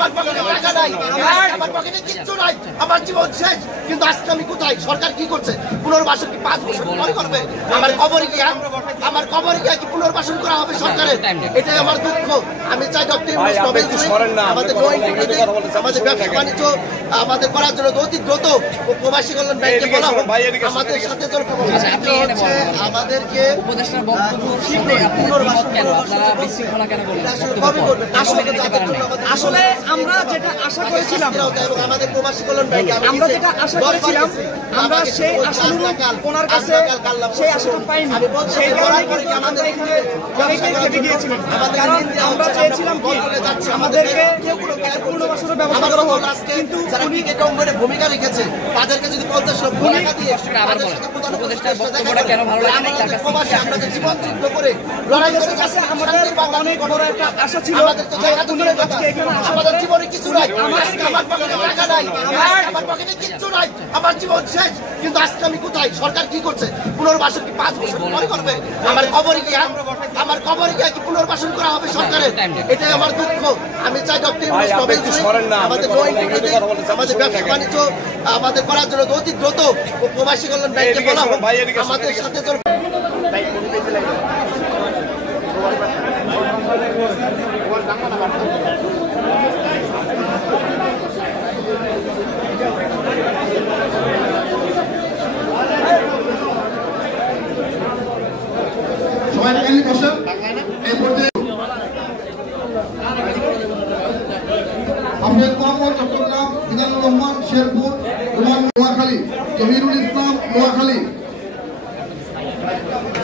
আমার পকেটে টাকা নাই, আমার পকেটে কিচ্ছু নাই, আমার জীবন শেষ। কিন্তু আজকে আমি কোথায়? সরকার কি করছে? পুনর্বাসন কি 5 বছর পরে করবে? আমার কবরে গিয়ে কি পুনর্বাসন করা হবে সরকারের? এটাই আমার দুঃখ। আমি চাই ডক্টর ইউনূস নোবেল আমাদের আমাদের ব্যবসা বাণিজ্য আমাদের করার জন্য অতি দ্রুত প্রবাসী কল্যাণ ব্যাংকে বলা হোক আমাদের সাথে আমাদেরকে উপদেষ্টার বক্তব্য শুনে আসলে আমরা যেটা আশা করেছিলাম এবং আমাদের প্রবাসী কল্যাণ ব্যাংকে আমরা যেটা আশা করেছিলাম আমরা সেই আশানুরূপ ওনার কাছে সেই আশাটা পাইনি। সেই কারণে কিন্তু আমাদের এখানে অনেকেই খেটে গিয়েছিলেন, কারণ আমরা চেয়েছিলাম কি আমাদেরকে পুনর্বাসনের ব্যবস্থা করা হোক। কিন্তু যারা ক্রিকেট অঙ্গনে ভূমিকা রেখেছে তাদেরকে যদি 50 লক্ষ টাকা দিয়ে প্রবাসী আমরা যে জীবন যুদ্ধ করে লড়াই করে কাছে আমাদের অনেক বড় একটা আশা ছিল। আমাদের জীবনে কিছু নাই, আমার পকেটে টাকা নাই, আমার পকেটে কিচ্ছু নাই, আমার জীবন শেষ। কিন্তু আজকে আমি কোথায়? সরকার কি করছে? পুনর্বাসন কি 5 বছর পরে করবে? আমার কবরে গিয়ে কি পুনর্বাসন করা হবে সরকারের? এটাই আমার দুঃখ। আমি চাই ডক্টর ইউনূস নোবেল আমাদের আমাদের ব্যবসা বাণিজ্য আমাদের করার জন্য অতি দ্রুত প্রবাসী কল্যাণ ব্যাংকে বলা হোক আমাদের সাথে চট্টগ্রাম, মিজানুর রহমান শেরপুর, রোমান নোয়াখালী, জহিরুল ইসলাম নোয়াখালী,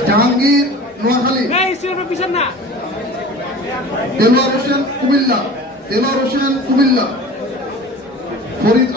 জাহাঙ্গীর নোয়াখালী, দেলোয়ার হোসেন কুমিল্লা, ফরিদ